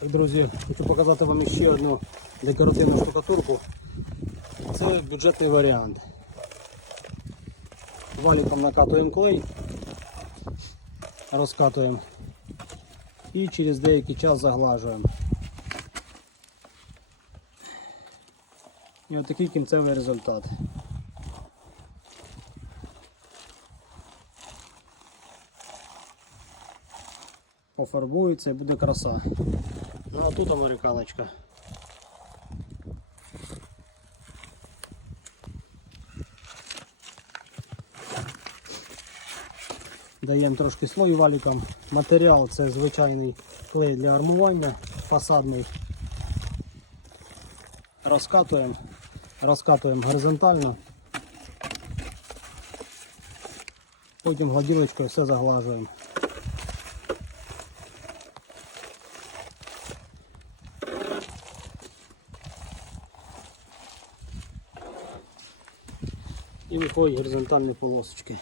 Так, друзі, хочу показати вам ще одну декоративну штукатурку. Це бюджетний варіант. Валіком накатуємо клей, розкатуємо і через деякий час заглажуємо. І отакий кінцевий результат. Пофарбується і буде краса. Ну а тут американочка. Даємо трошки слою валіком. Матеріал це звичайний клей для армування, фасадний. Розкатуємо, розкатуємо горизонтально. Потім гладілочкою все заглажуємо. і виходять горизонтальні полосочки.